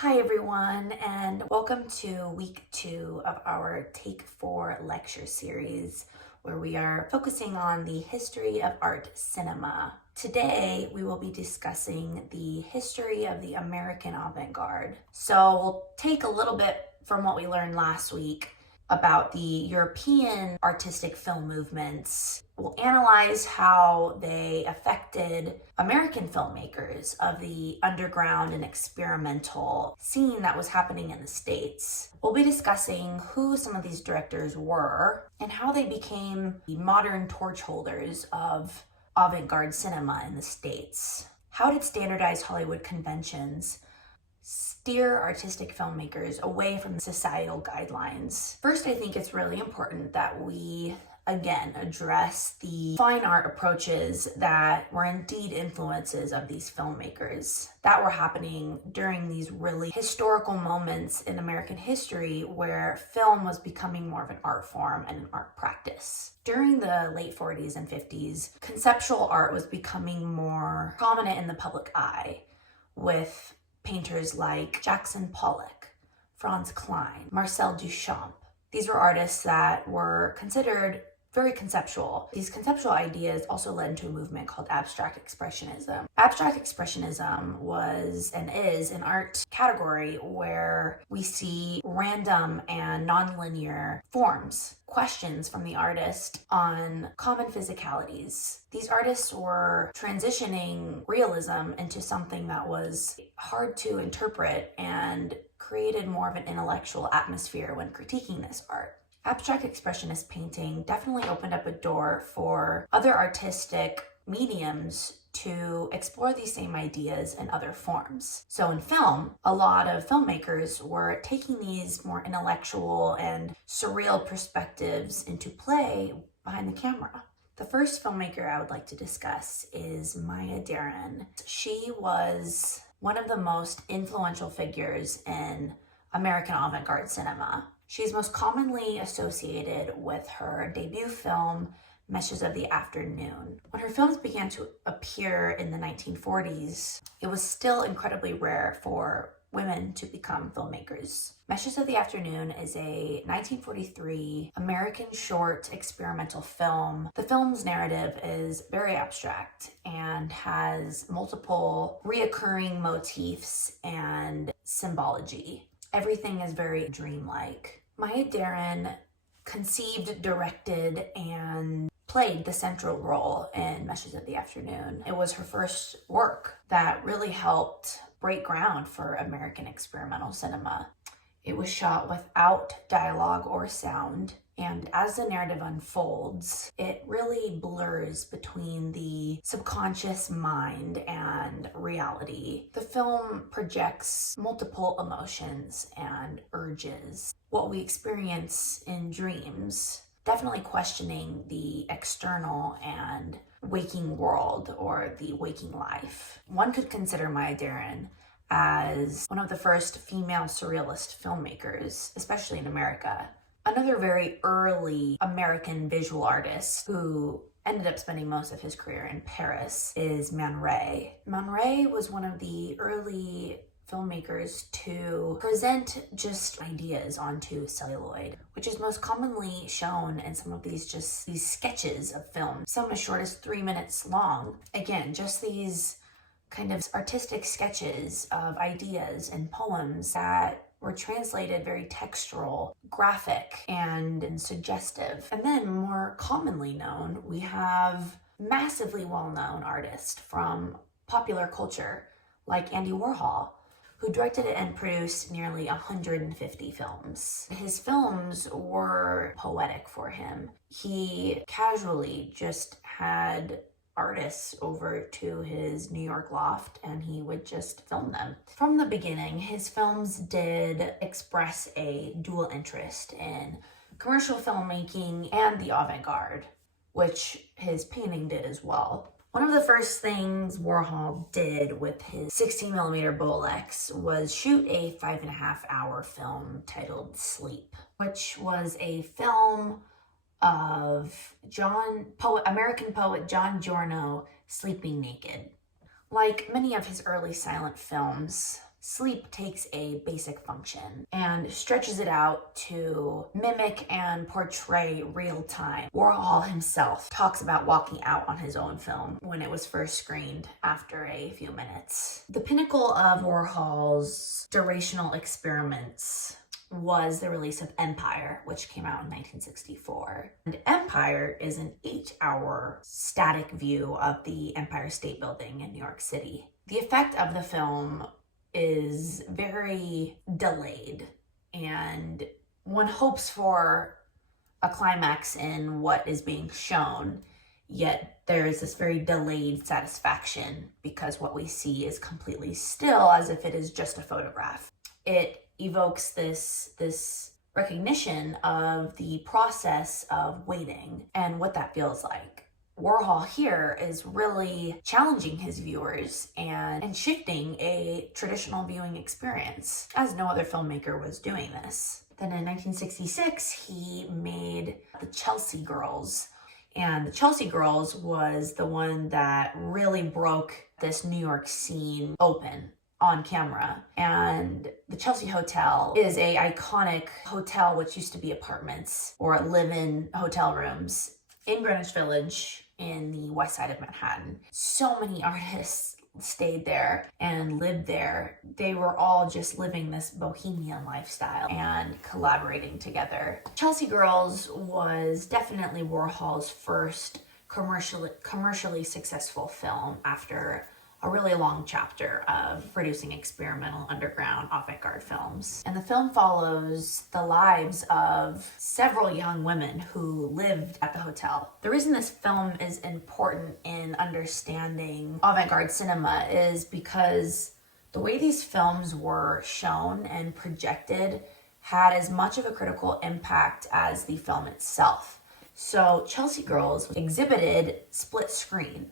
Hi everyone, and welcome to week 2 of our Take 4 lecture series, where we are focusing on the history of art cinema. Today, we will be discussing the history of the American avant-garde. So we'll take a little bit from what we learned last week about the European artistic film movements. We'll analyze how they affected American filmmakers of the underground and experimental scene that was happening in the States. We'll be discussing who some of these directors were and how they became the modern torch holders of avant-garde cinema in the States. How did standardized Hollywood conventions steer artistic filmmakers away from societal guidelines? First, I think it's really important that we again address the fine art approaches that were indeed influences of these filmmakers that were happening during these really historical moments in American history where film was becoming more of an art form and an art practice. During the late 40s and 50s, conceptual art was becoming more prominent in the public eye, with painters like Jackson Pollock, Franz Kline, Marcel Duchamp. These were artists that were considered very conceptual. These conceptual ideas also led into a movement called Abstract Expressionism. Abstract Expressionism was and is an art category where we see random and nonlinear forms, questions from the artist on common physicalities. These artists were transitioning realism into something that was hard to interpret and created more of an intellectual atmosphere when critiquing this art. Abstract Expressionist painting definitely opened up a door for other artistic mediums to explore these same ideas in other forms. So in film, a lot of filmmakers were taking these more intellectual and surreal perspectives into play behind the camera. The first filmmaker I would like to discuss is Maya Deren. She was one of the most influential figures in American avant-garde cinema. She's most commonly associated with her debut film, Meshes of the Afternoon. When her films began to appear in the 1940s, it was still incredibly rare for women to become filmmakers. Meshes of the Afternoon is a 1943 American short experimental film. The film's narrative is very abstract and has multiple reoccurring motifs and symbology. Everything is very dreamlike. Maya Deren conceived, directed, and played the central role in Meshes of the Afternoon. It was her first work that really helped break ground for American experimental cinema. It was shot without dialogue or sound, and as the narrative unfolds, it really blurs between the subconscious mind and reality. The film projects multiple emotions and urges. What we experience in dreams, definitely questioning the external and waking world or the waking life. One could consider Maya Deren as one of the first female surrealist filmmakers, especially in America. Another very early American visual artist who ended up spending most of his career in Paris is Man Ray. Man Ray was one of the early filmmakers to present just ideas onto celluloid, which is most commonly shown in some of these sketches of film, some as short as 3 minutes long. Again, just these kind of artistic sketches of ideas and poems that were translated very textural, graphic, and suggestive. And then more commonly known, we have massively well-known artists from popular culture like Andy Warhol, who directed and produced nearly 150 films. His films were poetic for him. He casually just had artists over to his New York loft and he would just film them. From the beginning, his films did express a dual interest in commercial filmmaking and the avant-garde, which his painting did as well. One of the first things Warhol did with his 16mm Bolex was shoot a 5.5-hour film titled Sleep, which was a film of American poet John Giorno sleeping naked. Like many of his early silent films, sleep takes a basic function and stretches it out to mimic and portray real time. Warhol himself talks about walking out on his own film when it was first screened after a few minutes. The pinnacle of Warhol's Durational Experiments was the release of Empire, which came out in 1964. And Empire is an 8-hour static view of the Empire State Building in New York City. The effect of the film is very delayed, and one hopes for a climax in what is being shown, yet there is this very delayed satisfaction because what we see is completely still, as if it is just a photograph. It evokes this recognition of the process of waiting and what that feels like. Warhol here is really challenging his viewers and shifting a traditional viewing experience, as no other filmmaker was doing this. Then in 1966, he made The Chelsea Girls. And The Chelsea Girls was the one that really broke this New York scene open on camera. And the Chelsea Hotel is a iconic hotel which used to be apartments or live-in hotel rooms in Greenwich Village in the west side of Manhattan. So many artists stayed there and lived there. They were all just living this bohemian lifestyle and collaborating together. Chelsea Girls was definitely Warhol's first commercially successful film after a really long chapter of producing experimental underground avant-garde films. And the film follows the lives of several young women who lived at the hotel. The reason this film is important in understanding avant-garde cinema is because the way these films were shown and projected had as much of a critical impact as the film itself. So Chelsea Girls exhibited split screen,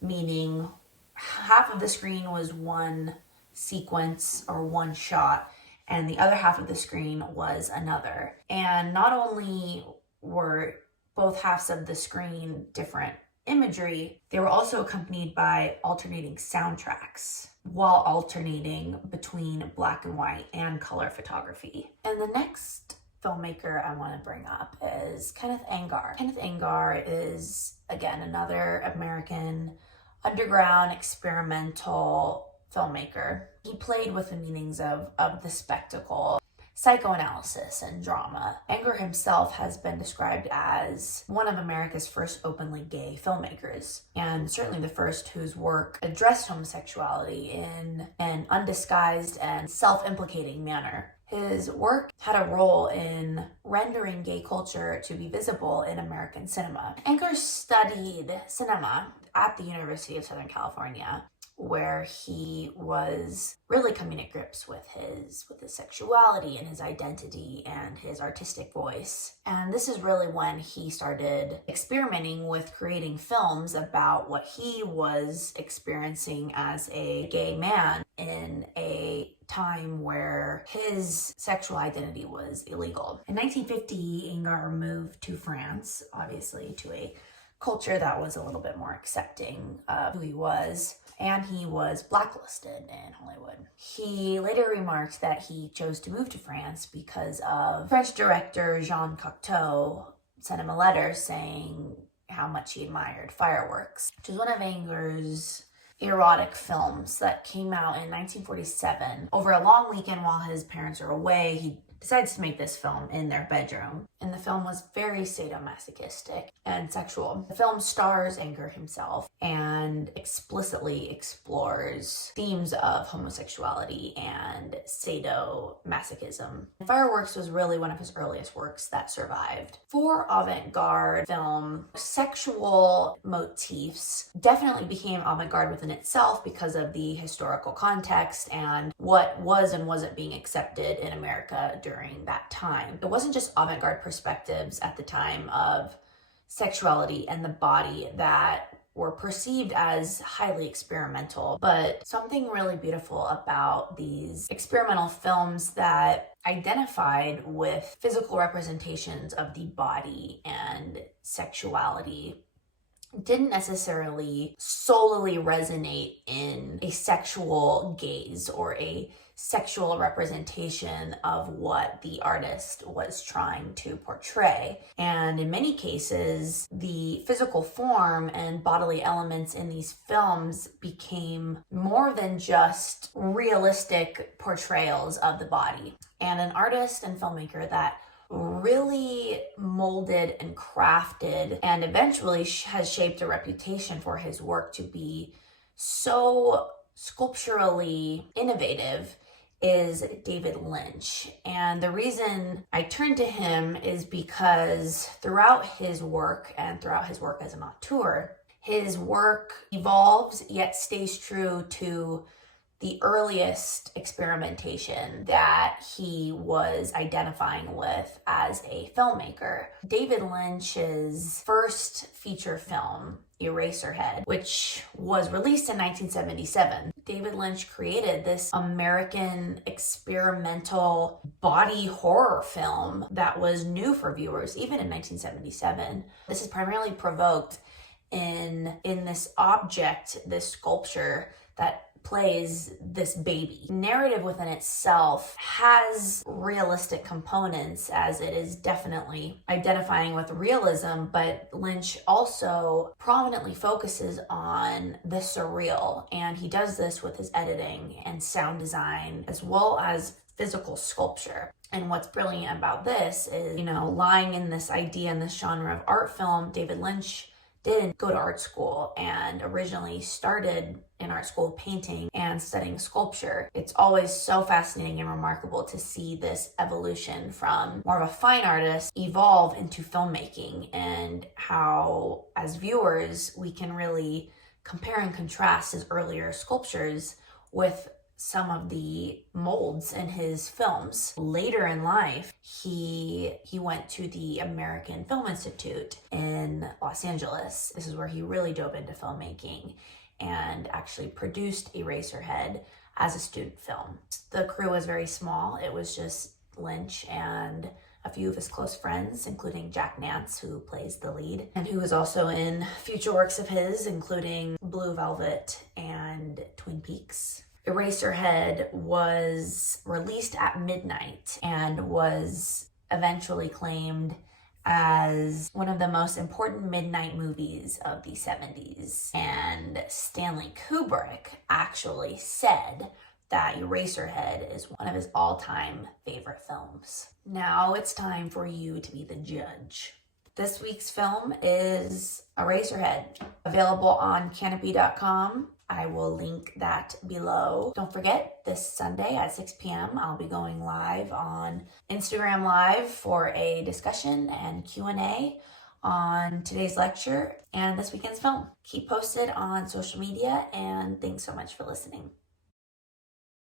meaning half of the screen was one sequence or one shot, and the other half of the screen was another. And not only were both halves of the screen different imagery, they were also accompanied by alternating soundtracks while alternating between black and white and color photography. And the next filmmaker I want to bring up is Kenneth Anger. Kenneth Anger is, again, another American underground experimental filmmaker. He played with the meanings of the spectacle, psychoanalysis, and drama. Anger himself has been described as one of America's first openly gay filmmakers, and certainly the first whose work addressed homosexuality in an undisguised and self-implicating manner. His work had a role in rendering gay culture to be visible in American cinema. Anger studied cinema at the University of Southern California, where he was really coming to grips with his sexuality and his identity and his artistic voice. And this is really when he started experimenting with creating films about what he was experiencing as a gay man in a time where his sexual identity was illegal. In 1950, Anger moved to France, obviously to a culture that was a little bit more accepting of who he was, and he was blacklisted in Hollywood. He later remarked that he chose to move to France because of French director Jean Cocteau sent him a letter saying how much he admired Fireworks, which is one of Anger's erotic films that came out in 1947. Over a long weekend while his parents are away, he decides to make this film in their bedroom. And the film was very sadomasochistic and sexual. The film stars Anger himself and explicitly explores themes of homosexuality and sadomasochism. Fireworks was really one of his earliest works that survived. For avant-garde film, sexual motifs definitely became avant-garde within itself because of the historical context and what was and wasn't being accepted in America during that time. It wasn't just avant-garde perspectives at the time of sexuality and the body that were perceived as highly experimental, but something really beautiful about these experimental films that identified with physical representations of the body and sexuality didn't necessarily solely resonate in a sexual gaze or a sexual representation of what the artist was trying to portray. And in many cases, the physical form and bodily elements in these films became more than just realistic portrayals of the body. And an artist and filmmaker that really molded and crafted and eventually has shaped a reputation for his work to be so sculpturally innovative is David Lynch. And the reason I turn to him is because throughout his work and throughout his work as an auteur, his work evolves yet stays true to the earliest experimentation that he was identifying with as a filmmaker. David Lynch's first feature film, Eraserhead, which was released in 1977. David Lynch created this American experimental body horror film that was new for viewers, even in 1977. This is primarily provoked in this object, this sculpture that plays this baby. Narrative within itself has realistic components, as it is definitely identifying with realism, but Lynch also prominently focuses on the surreal, and he does this with his editing and sound design as well as physical sculpture. And what's brilliant about this is, lying in this idea in this genre of art film, David Lynch didn't go to art school and originally started in art school painting and studying sculpture. It's always so fascinating and remarkable to see this evolution from more of a fine artist evolve into filmmaking, and how as viewers we can really compare and contrast his earlier sculptures with some of the molds in his films. Later in life, he went to the American Film Institute in Los Angeles. This is where he really dove into filmmaking and actually produced Eraserhead as a student film. The crew was very small. It was just Lynch and a few of his close friends, including Jack Nance, who plays the lead, and who was also in future works of his, including Blue Velvet and Twin Peaks. Eraserhead was released at midnight and was eventually claimed as one of the most important midnight movies of the 70s. And Stanley Kubrick actually said that Eraserhead is one of his all-time favorite films. Now it's time for you to be the judge. This week's film is Eraserhead, available on Canopy.com. I will link that below. Don't forget, this Sunday at 6 p.m. I'll be going live on Instagram Live for a discussion and Q&A on today's lecture and this weekend's film. Keep posted on social media, and thanks so much for listening.